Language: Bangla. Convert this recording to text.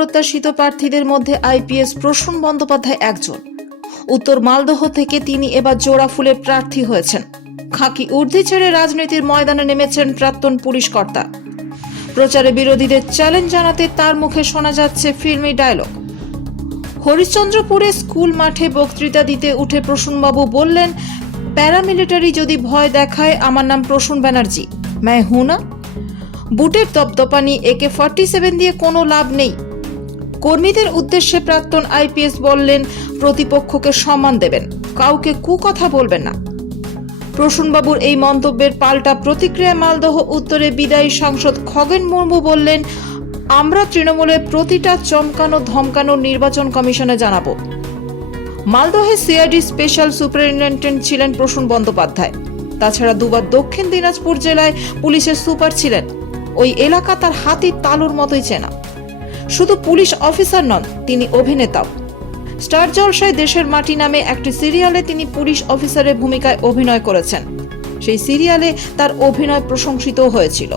অপ্রত্যাশিত প্রার্থীদের মধ্যে আইপিএস প্রসূন বন্দ্যোপাধ্যায় একজন। উত্তর মালদহ থেকে তিনি এবার জোড়া ফুলের প্রার্থী হয়েছেন। খাকি উর্দি ছেড়ে রাজনীতির ময়দানে নেমেছেন প্রাক্তন পুলিশ কর্তা। প্রচারে বিরোধীদের চ্যালেঞ্জ জানাতে তার মুখে শোনা যাচ্ছে ফিল্মি ডায়লগ। হরিশ্চন্দ্রপুরে স্কুল মাঠে বক্তৃতা দিতে উঠে প্রসূনবাবু বললেন, প্যারামিলিটারি যদি ভয় দেখায়, আমার নাম প্রসূন ব্যানার্জি, मैं हूं ना। বুটের দপদপানি AK-47 দিয়ে কোনো লাভ নেই। কর্মীদের উদ্দেশ্যে প্রাক্তন আইপিএস বললেন, প্রতিপক্ষকে সম্মান দেবেন, কাউকে কুকথা বলবেন না। প্রসূনবাবুর এই মন্তব্যের পাল্টা প্রতিক্রিয়া মালদহ উত্তরে বিদায়ী সাংসদ খগেন মুর্মু বললেন, আমরা তৃণমূলের প্রতিটা চমকানো ধমকানো নির্বাচন কমিশনে জানাবো। মালদহে সিআইডি স্পেশাল সুপারিনটেন্ডেন্ট ছিলেন প্রসূন বন্দ্যোপাধ্যায়। তাছাড়া দুবার দক্ষিণ দিনাজপুর জেলায় পুলিশের সুপার ছিলেন। ওই এলাকা তার হাতির তালুর মতোই চেনা। শুধু পুলিশ অফিসার নন, তিনি অভিনেতাও। স্টার জলসায় দেশের মাটি নামে একটি সিরিয়ালে তিনি পুলিশ অফিসারের ভূমিকায় অভিনয় করেছেন। সেই সিরিয়ালে তার অভিনয় প্রশংসিত হয়েছিল।